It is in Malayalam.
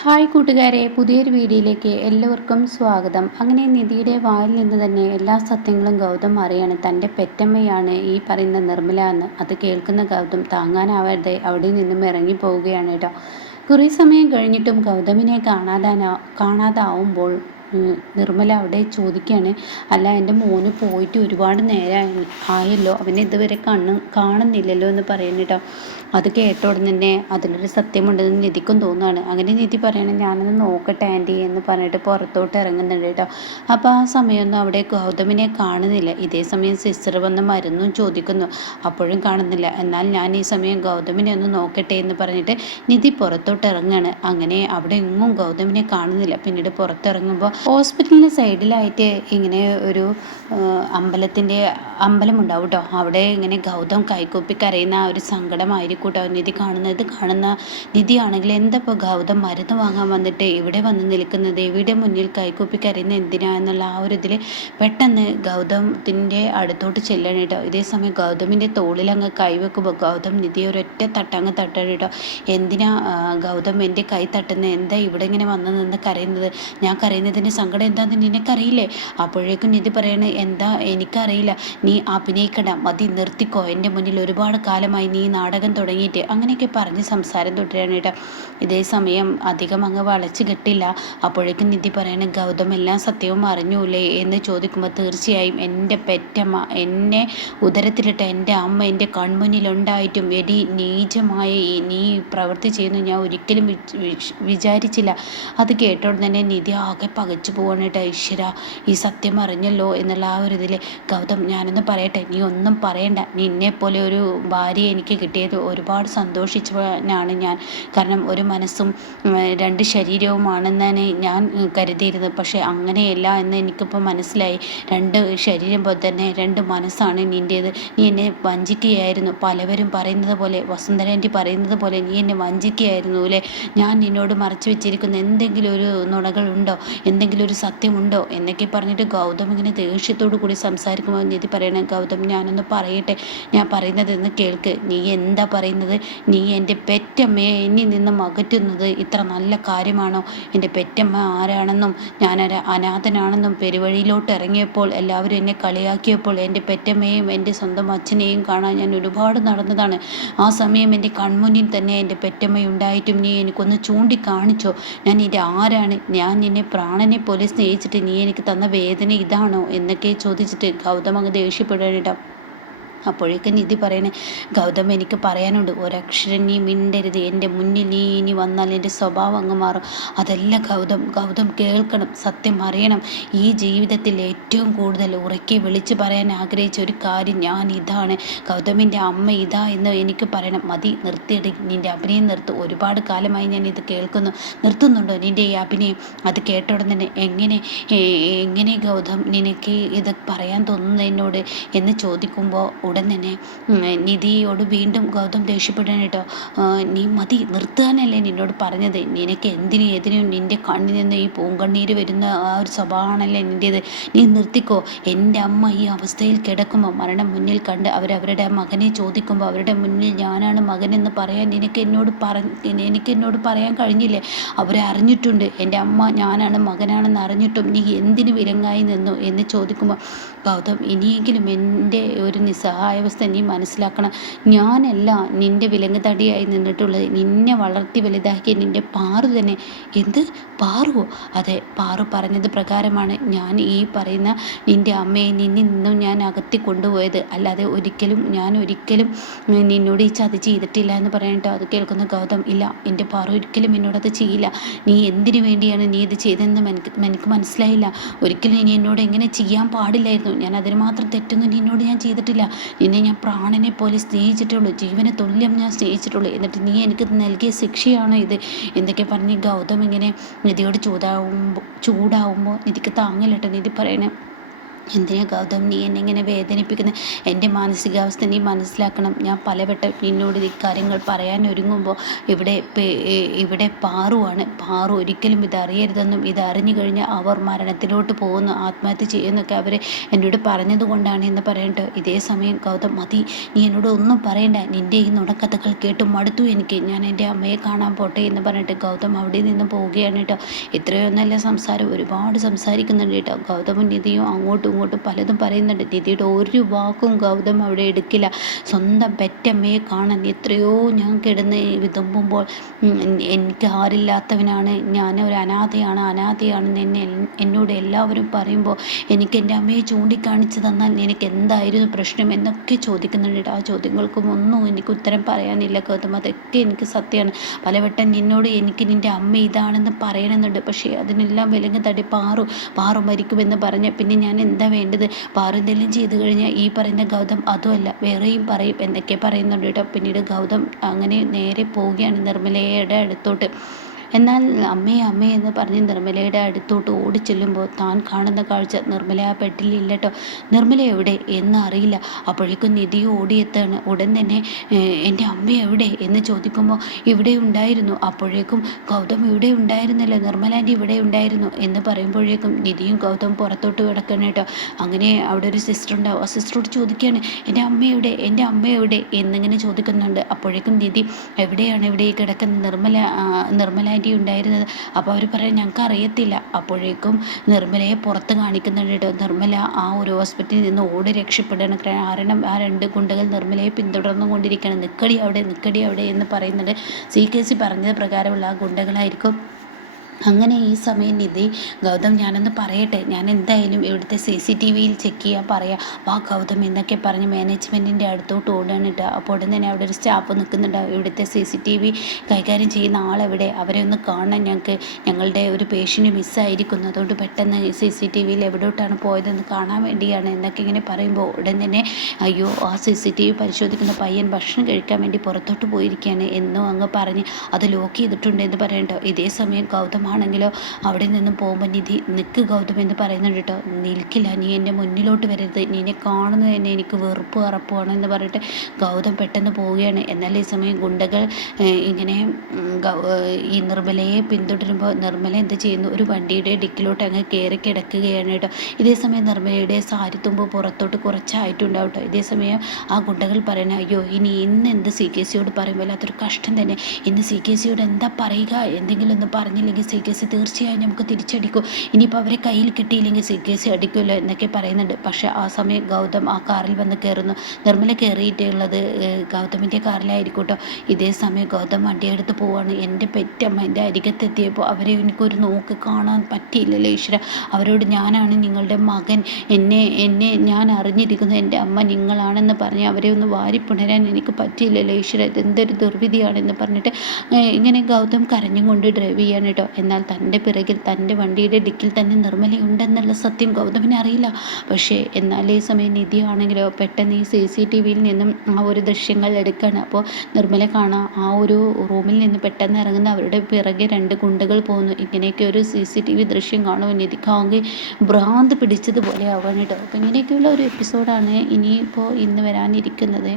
ഹായ് കൂട്ടുകാരെ, പുതിയൊരു വീഡിയോയിലേക്ക് എല്ലാവർക്കും സ്വാഗതം. അങ്ങനെ നിധിയുടെ വായിൽ നിന്ന് തന്നെ എല്ലാ സത്യങ്ങളും ഗൗതം അറിയാണ്. തൻ്റെ പെറ്റമ്മയാണ് ഈ പറയുന്ന നിർമ്മല എന്ന്. അത് കേൾക്കുന്ന ഗൗതം താങ്ങാനാവാതെ അവിടെ നിന്നും ഇറങ്ങിപ്പോവുകയാണ് കേട്ടോ. കുറേ സമയം കഴിഞ്ഞിട്ടും ഗൗതമിനെ കാണാതാവുമ്പോൾ നിർമ്മല അവിടെ ചോദിക്കുകയാണ്, അല്ല എൻ്റെ മോന് പോയിട്ട് ഒരുപാട് നേരം ആയല്ലോ, അവനെ ഇതുവരെ കാണുന്നില്ലല്ലോ എന്ന് പറയുന്നു കേട്ടോ. അത് കേട്ട ഉടനെ തന്നെ അതിലൊരു സത്യമുണ്ടെന്ന് നിധിക്കും തോന്നുകയാണ്. അങ്ങനെ നിധി പറയണം, ഞാനൊന്ന് നോക്കട്ടെ ആൻറ്റി എന്ന് പറഞ്ഞിട്ട് പുറത്തോട്ട് ഇറങ്ങുന്നുണ്ട് കേട്ടോ. അപ്പോൾ ആ സമയമൊന്നും അവിടെ ഗൗതമിനെ കാണുന്നില്ല. ഇതേ സമയം സിസ്റ്റർ വന്ന് മരുന്നും ചോദിക്കുന്നു, അപ്പോഴും കാണുന്നില്ല. എന്നാൽ ഞാൻ ഈ സമയം ഗൗതമിനെ ഒന്ന് നോക്കട്ടെ എന്ന് പറഞ്ഞിട്ട് നിധി പുറത്തോട്ട് ഇറങ്ങുകയാണ്. അങ്ങനെ അവിടെ എങ്ങും ഗൗതമിനെ കാണുന്നില്ല. പിന്നീട് പുറത്തിറങ്ങുമ്പോൾ ഹോസ്പിറ്റലിൻ്റെ സൈഡിലായിട്ട് ഇങ്ങനെ ഒരു അമ്പലമുണ്ടാവും കേട്ടോ. അവിടെ ഇങ്ങനെ ഗൗതം കൈകൂപ്പി കരയുന്ന ആ ഒരു സങ്കടമായിരിക്കും കേട്ടോ നിധി കാണുന്നത്. കാണുന്ന നിധിയാണെങ്കിൽ എന്താ ഇപ്പോൾ ഗൗതം മരുന്ന് വാങ്ങാൻ വന്നിട്ട് ഇവിടെ വന്ന് നിൽക്കുന്നത്, ഇവിടെ മുന്നിൽ കൈകൂപ്പി കരയുന്ന എന്തിനാ എന്നുള്ള ആ ഒരു ഇതിൽ പെട്ടെന്ന് ഗൗതമത്തിൻ്റെ അടുത്തോട്ട് ചെല്ലണം കേട്ടോ. ഇതേ സമയം ഗൗതമിൻ്റെ തോളിലങ്ങ് കൈവെക്കുമ്പോൾ ഗൗതം നിധിയെ ഒരൊറ്റ തട്ടങ്ങ് തട്ടണം കേട്ടോ. എന്തിനാ ഗൗതം എൻ്റെ കൈ തട്ടുന്നത്, എന്താ ഇവിടെ ഇങ്ങനെ വന്ന് നിന്ന് കരയുന്നത്, ഞാൻ കരയുന്നതിൻ്റെ സങ്കടം എന്താണെന്ന് നിനക്കറിയില്ലേ? അപ്പോഴേക്കും നിധി പറയണ, എന്താ എനിക്കറിയില്ല, നീ അഭിനയിക്കണ്ട, മതി നിർത്തിക്കോ, എൻ്റെ മുന്നിൽ ഒരുപാട് കാലമായി നീ നാടകം തുടങ്ങിയിട്ട്, അങ്ങനെയൊക്കെ പറഞ്ഞ് സംസാരം തുടരുകയാണ് കേട്ടോ. ഇതേ സമയം അധികം അങ്ങ് വളച്ച് കിട്ടില്ല. അപ്പോഴേക്കും നിധി പറയണ, ഗൗതം എല്ലാ സത്യവും അറിഞ്ഞൂലേ എന്ന് ചോദിക്കുമ്പോൾ, തീർച്ചയായും എൻ്റെ പെറ്റമ്മ, എന്നെ ഉദരത്തിലിട്ട എൻ്റെ അമ്മ എൻ്റെ കൺമുന്നിലുണ്ടായിട്ടും എടി നീചമായ നീ പ്രവൃത്തി ചെയ്യുന്നു ഞാൻ ഒരിക്കലും വിചാരിച്ചില്ല. അത് കേട്ടോടെ തന്നെ നിധി ആകെ പകച്ചു പോവാണ് കേട്ടോ. ഈശ്വര, ഈ സത്യം അറിഞ്ഞല്ലോ എന്നുള്ള ആ ഒരു ഇതിൽ, ഗൗതം ഞാനൊന്ന് പറയട്ടെ, നീ ഒന്നും പറയണ്ട, നിന്നെപ്പോലെ ഒരു ഭാര്യയെ എനിക്ക് കിട്ടിയത് ഒരുപാട് സന്തോഷിച്ചവനാണ് ഞാൻ. കാരണം ഒരു മനസ്സും രണ്ട് ശരീരവുമാണെന്നാണ് ഞാൻ കരുതിയിരുന്നത്. പക്ഷേ അങ്ങനെയല്ല എന്ന് എനിക്കിപ്പോൾ മനസ്സിലായി. രണ്ട് ശരീരം പോലെ തന്നെ രണ്ട് മനസ്സാണ് നിൻ്റേത്. നീ എന്നെ വഞ്ചിക്കുകയായിരുന്നു. പലവരും പറയുന്നത് പോലെ, വസുന്ധരേൻ്റെ പറയുന്നത് പോലെ നീ എന്നെ വഞ്ചിക്കുകയായിരുന്നു അല്ലേ? ഞാൻ നിന്നോട് മറച്ചു വെച്ചിരിക്കുന്ന എന്തെങ്കിലും ഒരു നുണകളുണ്ടോ, എന്തെങ്കിലും ഒരു സത്യമുണ്ടോ എന്നൊക്കെ പറഞ്ഞിട്ട് ഗൗതം ഇങ്ങനെ ദേഷ്യത്തോടു കൂടി സംസാരിക്കുമ്പോൾ നിധി പറയണേ, ഗൗതം ഞാനൊന്ന് പറയട്ടെ, ഞാൻ പറയുന്നത് എന്ന് കേൾക്ക്. നീ എന്താ പറയുന്നത്? നീ എൻ്റെ പെറ്റമ്മയെ എന്നിൽ നിന്നും അകറ്റുന്നത് ഇത്ര നല്ല കാര്യമാണോ? എൻ്റെ പെറ്റമ്മ ആരാണെന്നും ഞാനൊരു അനാഥനാണെന്നും പെരുവഴിയിലോട്ട് ഇറങ്ങിയപ്പോൾ എല്ലാവരും എന്നെ കളിയാക്കിയപ്പോൾ എൻ്റെ പെറ്റമ്മയെയും എൻ്റെ സ്വന്തം അച്ഛനെയും കാണാൻ ഞാൻ ഒരുപാട് നടന്നതാണ്. ആ സമയം എൻ്റെ കൺമുന്നിൽ തന്നെ എൻ്റെ പെറ്റമ്മയുണ്ടായിട്ടും നീ എനിക്കൊന്ന് ചൂണ്ടിക്കാണിച്ചോ? ഞാൻ നിൻ്റെ ആരാണ്? ഞാൻ നിന്നെ പ്രാണനെ പോലെ സ്നേഹിച്ചിട്ട് നീ എനിക്ക് തന്ന വേദന ഇതാണോ എന്നൊക്കെ ചോദിച്ചിട്ട് ഗൗതം അങ്ങ് ദേഷ്യപ്പെടുകയാണ്. അപ്പോഴേക്കും നിധി പറയണേ, ഗൗതം എനിക്ക് പറയാനുണ്ട്, ഒരക്ഷരം നീ മിണ്ടരുത്, എൻ്റെ മുന്നിൽ നീ ഇനി വന്നാൽ എൻ്റെ സ്വഭാവം അങ്ങ് മാറും. അതെല്ലാം ഗൗതം കേൾക്കണം, സത്യം അറിയണം. ഈ ജീവിതത്തിൽ ഏറ്റവും കൂടുതൽ ഉറക്കെ വിളിച്ചു പറയാൻ ആഗ്രഹിച്ച ഒരു കാര്യം ഞാൻ ഇതാണ്, ഗൗതമിൻ്റെ അമ്മ ഇതാ എന്ന് എനിക്ക് പറയണം. മതി, നിർത്തിയിട്, നിൻ്റെ അഭിനയം നിർത്ത്. ഒരുപാട് കാലമായി ഞാൻ ഇത് കേൾക്കുന്നു. നിർത്തുന്നുണ്ടോ നിൻ്റെ ഈ അഭിനയം? അത് കേട്ട ഉടനെ തന്നെ, എങ്ങനെ ഗൗതം നിനക്ക് ഇത് പറയാൻ തോന്നുന്നു എന്നോട് എന്ന് ചോദിക്കുമ്പോൾ ഉടൻ തന്നെ നിധിയോട് വീണ്ടും ഗൗതം ദേഷ്യപ്പെടാൻ കേട്ടോ. നീ മതി, നിർത്താനല്ലേ നിന്നോട് പറഞ്ഞത്? നിനക്ക് എന്തിനും എതിനും നിൻ്റെ കണ്ണിൽ നിന്ന് ഈ പൂങ്കണ്ണീര് വരുന്ന ആ ഒരു സ്വഭാവമാണല്ലേ നിൻ്റേത്. നീ നിർത്തിക്കോ. എൻ്റെ അമ്മ ഈ അവസ്ഥയിൽ കിടക്കുമ്പോൾ, മരണം മുന്നിൽ കണ്ട് അവരവരുടെ മകനെ ചോദിക്കുമ്പോൾ അവരുടെ മുന്നിൽ ഞാനാണ് മകനെന്ന് പറയാൻ എനിക്ക് എന്നോട് പറയാൻ കഴിഞ്ഞില്ലേ? അവരെ അറിഞ്ഞിട്ടുണ്ട്, എൻ്റെ അമ്മ ഞാനാണ് മകനാണെന്ന് അറിഞ്ഞിട്ടും നീ എന്തിനു വിലങ്ങായി നിന്നു എന്ന് ചോദിക്കുമ്പോൾ, ഗൗതം ഇനിയെങ്കിലും എൻ്റെ ഒരു നിസ്സഹായാവസ്ഥ നീ മനസ്സിലാക്കണം. ഞാനല്ല നിൻ്റെ വിലങ്ങ് തടിയായി നിന്നിട്ടുള്ളത്, നിന്നെ വളർത്തി വലുതാക്കിയ നിൻ്റെ പാറു തന്നെ. എന്ത് പാറുവോ? അതെ, പാറു പറഞ്ഞത് പ്രകാരമാണ് ഞാൻ ഈ പറയുന്ന നിൻ്റെ അമ്മയെ നിന്നിൽ നിന്നും ഞാൻ അകത്തി കൊണ്ടുപോയത്. അല്ലാതെ ഞാൻ ഒരിക്കലും നിന്നോട് ഈ ചതി ചെയ്തിട്ടില്ല എന്ന് പറയട്ടോ. അത് കേൾക്കുന്ന ഗൗതം, ഇല്ല, എൻ്റെ പാറു ഒരിക്കലും എന്നോടത് ചെയ്യില്ല. നീ എന്തിനു വേണ്ടിയാണ് നീ ഇത് ചെയ്തതെന്ന് എനിക്ക് മനസ്സിലായില്ല. ഒരിക്കലും നീ എന്നോട് എങ്ങനെ ചെയ്യാൻ പാടില്ലായിരുന്നു. ഞാൻ അതിന് മാത്രം തെറ്റൊന്നും നിന്നോട് ഞാൻ ചെയ്തിട്ടില്ല. നിന്നെ ഞാൻ പ്രാണനെ പോലെ സ്നേഹിച്ചിട്ടുള്ളൂ, ജീവനെ തുല്യം ഞാൻ സ്നേഹിച്ചിട്ടുള്ളൂ. എന്നിട്ട് നീ എനിക്ക് നൽകിയ ശിക്ഷയാണോ ഇത്? എന്തൊക്കെ പറഞ്ഞ് ഗൗതം ഇങ്ങനെ നിധിയോട് ചൂടാവുമ്പോൾ നിധിക്ക് താങ്ങിലിട്ട് നിധി പറയണേ, എന്തിനാ ഗൗതം നീ എന്നെ ഇങ്ങനെ വേദനിപ്പിക്കുന്നത്? എൻ്റെ മാനസികാവസ്ഥ നീ മനസ്സിലാക്കണം. ഞാൻ പലവട്ടം നിന്നോട് ഇക്കാര്യങ്ങൾ പറയാൻ ഒരുങ്ങുമ്പോൾ ഇവിടെ പാറുവാണ്. പാറു ഒരിക്കലും ഇതറിയരുതെന്നും ഇതറിഞ്ഞു കഴിഞ്ഞാൽ അവർ മരണത്തിലോട്ട് പോകുന്നു, ആത്മഹത്യ ചെയ്യുന്നൊക്കെ അവർ എന്നോട് പറഞ്ഞതുകൊണ്ടാണ് എന്ന് പറയട്ടോ. ഇതേ സമയം ഗൗതം മതി, നീ എന്നോട് ഒന്നും പറയണ്ട, നിൻ്റെ ഈ നുണക്കഥകൾ കേട്ട് മടുത്തു എനിക്ക്, ഞാൻ എൻ്റെ അമ്മയെ കാണാൻ പോട്ടെ എന്ന് പറഞ്ഞിട്ട് ഗൗതം അവിടെ നിന്ന് പോവുകയാണ് കേട്ടോ. ഇത്രയൊന്നല്ല സംസാരം, ഒരുപാട് സംസാരിക്കുന്നുണ്ട് കേട്ടോ. ഗൗതമും നിധിയും അങ്ങോട്ടും ഇങ്ങോട്ടും പലതും പറയുന്നുണ്ട്. നിധിയുടെ ഒരു വാക്കും ഗൗതം അവിടെ എടുക്കില്ല. സ്വന്തം പെറ്റമ്മയെ കാണാൻ എത്രയോ ഞാൻ കിടന്ന് വിതുമ്പുമ്പോൾ എനിക്ക് ആരില്ലാത്തവനാണ്, ഞാൻ ഒരു അനാഥയാണെന്ന് എന്നോട് എല്ലാവരും പറയുമ്പോൾ എനിക്ക് എൻ്റെ അമ്മയെ ചൂണ്ടിക്കാണിച്ചു തന്നാൽ എനിക്ക് എന്തായിരുന്നു പ്രശ്നം എന്നൊക്കെ ചോദിക്കുന്നുണ്ട്. ആ ചോദ്യങ്ങൾക്കും ഒന്നും എനിക്ക് ഉത്തരം പറയാനില്ല ഗൗതം. അതൊക്കെ എനിക്ക് സത്യമാണ്. പലവട്ടം നിന്നോട് എനിക്ക് നിൻ്റെ അമ്മ ഇതാണെന്ന് പറയണമെന്നുണ്ട്, പക്ഷേ അതിനെല്ലാം വിലങ്ങ് തടി പാറു മരിക്കുമെന്ന് പറഞ്ഞ പിന്നെ ഞാൻ എന്താ വേണ്ടത്? പാറു എന്തെങ്കിലും ചെയ്തു കഴിഞ്ഞാൽ ഈ പറയുന്ന ഗൗതം അതുമല്ല വേറെയും പറയും എന്നൊക്കെ പറയുന്നുണ്ട് കേട്ടോ. പിന്നീട് ഗൗതം അങ്ങനെ നേരെ പോവുകയാണ് നിർമ്മലയുടെ അടുത്തോട്ട്. എന്നാൽ അമ്മേ എന്ന് പറഞ്ഞ് നിർമ്മലയുടെ അടുത്തോട്ട് ഓടിച്ചെല്ലുമ്പോൾ താൻ കാണുന്ന കാഴ്ച നിർമ്മല ആ ബെഡിലില്ല കേട്ടോ. നിർമ്മല എവിടെ എന്ന് അറിയില്ല. അപ്പോഴേക്കും നിധി ഓടിയെത്താണ്. ഉടൻ തന്നെ എൻ്റെ അമ്മ എവിടെ എന്ന് ചോദിക്കുമ്പോൾ ഇവിടെ ഉണ്ടായിരുന്നു. അപ്പോഴേക്കും ഗൗതം ഇവിടെ ഉണ്ടായിരുന്നല്ലോ, നിർമ്മല ആൻറ്റി ഇവിടെ ഉണ്ടായിരുന്നു എന്ന് പറയുമ്പോഴേക്കും നിധിയും ഗൗതം പുറത്തോട്ട് കിടക്കണം കേട്ടോ. അങ്ങനെ അവിടെ ഒരു സിസ്റ്റർ ഉണ്ടാവും. ആ സിസ്റ്ററോട് ചോദിക്കുകയാണ് എൻ്റെ അമ്മ എവിടെ എന്നിങ്ങനെ ചോദിക്കുന്നുണ്ട്. അപ്പോഴേക്കും നിധി എവിടെയാണ് ഇവിടെ കിടക്കുന്ന നിർമ്മല ആൻറ്റി ഉണ്ടായിരുന്നത്? അപ്പോൾ അവർ പറയാൻ ഞങ്ങൾക്ക് അറിയത്തില്ല. അപ്പോഴേക്കും നിർമ്മലയെ പുറത്ത് കാണിക്കുന്നുണ്ട് കേട്ടോ. നിർമ്മല ആ ഒരു ഹോസ്പിറ്റലിൽ നിന്ന് ഓടി രക്ഷപ്പെടണം. കാരണം ആ 2 ഗുണ്ടകൾ നിർമ്മലയെ പിന്തുടർന്നുകൊണ്ടിരിക്കുകയാണ്. നിക്കടി അവിടെ എന്ന് പറയുന്നുണ്ട്. CKC പറഞ്ഞത് പ്രകാരമുള്ള ആ ഗുണ്ടകളായിരിക്കും. അങ്ങനെ ഈ സമയം നിധി ഗൗതം ഞാനൊന്ന് പറയട്ടെ, ഞാൻ എന്തായാലും ഇവിടുത്തെ CCTVയിൽ ചെക്ക് ചെയ്യാൻ പറയാം, വാ ഗൗതം എന്നൊക്കെ പറഞ്ഞ് മാനേജ്മെൻറ്റിൻ്റെ അടുത്തോട്ട് ഓടാനിട്ട്. അപ്പോൾ ഉടൻ തന്നെ അവിടെ ഒരു സ്റ്റാഫ് നിൽക്കുന്നുണ്ടാവും. ഇവിടുത്തെ CCTV കൈകാര്യം ചെയ്യുന്ന ആളെവിടെ, അവരെ ഒന്ന് കാണാൻ ഞങ്ങളുടെ ഒരു പേഷ്യൻ്റ് മിസ്സായിരിക്കുന്നു, അതുകൊണ്ട് പെട്ടെന്ന് CCTVയിൽ എവിടോട്ടാണ് പോയതെന്ന് കാണാൻ വേണ്ടിയാണ് എന്നൊക്കെ ഇങ്ങനെ പറയുമ്പോൾ ഉടൻ തന്നെ അയ്യോ ആ CCTV പരിശോധിക്കുന്ന പയ്യൻ ഭക്ഷണം കഴിക്കാൻ വേണ്ടി പുറത്തോട്ട് പോയിരിക്കുകയാണ് എന്നും അങ്ങ് പറഞ്ഞ് അത് ലോക്ക് ചെയ്തിട്ടുണ്ട് എന്ന് പറയണ്ടോ. ഇതേ സമയം ഗൗതം ആണെങ്കിലോ അവിടെ നിന്നും പോകുമ്പോൾ നിധി നിൽക്ക് ഗൗതം എന്ന് പറയുന്നുണ്ട് കേട്ടോ. നിൽക്കില്ല, നീ എൻ്റെ മുന്നിലോട്ട് വരരുത്, നിന്നെ കാണുന്നത് തന്നെ എനിക്ക് വെറുപ്പ് അറപ്പുമാണ് എന്ന് പറഞ്ഞിട്ട് ഗൗതം പെട്ടെന്ന് പോവുകയാണ്. എന്നാൽ ഈ സമയം ഗുണ്ടകൾ ഇങ്ങനെ ഈ നിർമ്മലയെ പിന്തുടരുമ്പോൾ നിർമ്മല എന്ത് ചെയ്യുന്നു, ഒരു വണ്ടിയുടെ ഡിക്കിലോട്ട് അങ്ങ് കയറി കിടക്കുകയാണ് കേട്ടോ. ഇതേ സമയം നിർമ്മലയുടെ സാരിത്തുമ്പ് പുറത്തോട്ട് കുറച്ചായിട്ടുണ്ടാവും കേട്ടോ. ഇതേ സമയം ആ ഗുണ്ടകൾ പറയണ അയ്യോ ഇനി ഇന്ന് എന്ത് CKCയോട് പറയുമ്പോൾ അതൊരു കഷ്ടം തന്നെ, ഇന്ന് CKCയോട് എന്താ പറയുക, എന്തെങ്കിലും ഒന്ന് പറഞ്ഞില്ലെങ്കിൽ CKC തീർച്ചയായും നമുക്ക് തിരിച്ചടിക്കും, ഇനിയിപ്പോൾ അവരെ കയ്യിൽ കിട്ടിയില്ലെങ്കിൽ CKC അടിക്കുമല്ലോ എന്നൊക്കെ പറയുന്നുണ്ട്. പക്ഷേ ആ സമയം ഗൗതം ആ കാറിൽ വന്ന് കയറുന്നു. നിർമ്മല കയറിയിട്ടുള്ളത് ഗൗതമിൻ്റെ കാറിലായിരിക്കും കേട്ടോ. ഇതേ സമയം ഗൗതം വണ്ടിയെടുത്ത് പോവാണ്. എൻ്റെ പെറ്റമ്മ എൻ്റെ അരികത്തെത്തിയപ്പോൾ അവരെ എനിക്കൊരു നോക്ക് കാണാൻ പറ്റിയില്ലല്ലോ ഈശ്വര, അവരോട് ഞാനാണ് നിങ്ങളുടെ മകൻ, എന്നെ ഞാൻ അറിഞ്ഞിരിക്കുന്നു, എൻ്റെ അമ്മ നിങ്ങളാണെന്ന് പറഞ്ഞ് അവരെ ഒന്ന് വാരിപ്പുണരാൻ എനിക്ക് പറ്റിയില്ലല്ലോ ഈശ്വര, ഇതെന്തൊരു ദുർവിധിയാണെന്ന് പറഞ്ഞിട്ട് ഇങ്ങനെ ഗൗതം കരഞ്ഞും കൊണ്ട് ഡ്രൈവ് ചെയ്യാൻ കേട്ടോ. എന്നാൽ തൻ്റെ പിറകിൽ തൻ്റെ വണ്ടിയുടെ ഡിക്കിൽ തന്നെ നിർമ്മലയുണ്ടെന്നുള്ള സത്യം ഗൗതമിന് അറിയില്ല. പക്ഷേ എന്നാൽ ഈ സമയം നിധിയാണെങ്കിലോ പെട്ടെന്ന് ഈ CCTVയിൽ നിന്നും ആ ഒരു ദൃശ്യങ്ങൾ എടുക്കുകയാണ്. അപ്പോൾ നിർമ്മല കാണാം ആ ഒരു റൂമിൽ നിന്ന് പെട്ടെന്ന് ഇറങ്ങുന്ന അവരുടെ പിറകെ 2 ഗുണ്ടകൾ പോകുന്നു. ഇങ്ങനെയൊക്കെ ഒരു CCTV ദൃശ്യം കാണുമ്പോൾ നിധിക്കാണെങ്കിൽ ഭ്രാന്ത് പിടിച്ചതുപോലെ ആവാണ് കേട്ടോ. അപ്പോൾ ഇങ്ങനെയൊക്കെയുള്ള ഒരു എപ്പിസോഡാണ് ഇനിയിപ്പോൾ ഇന്ന് വരാനിരിക്കുന്നത്.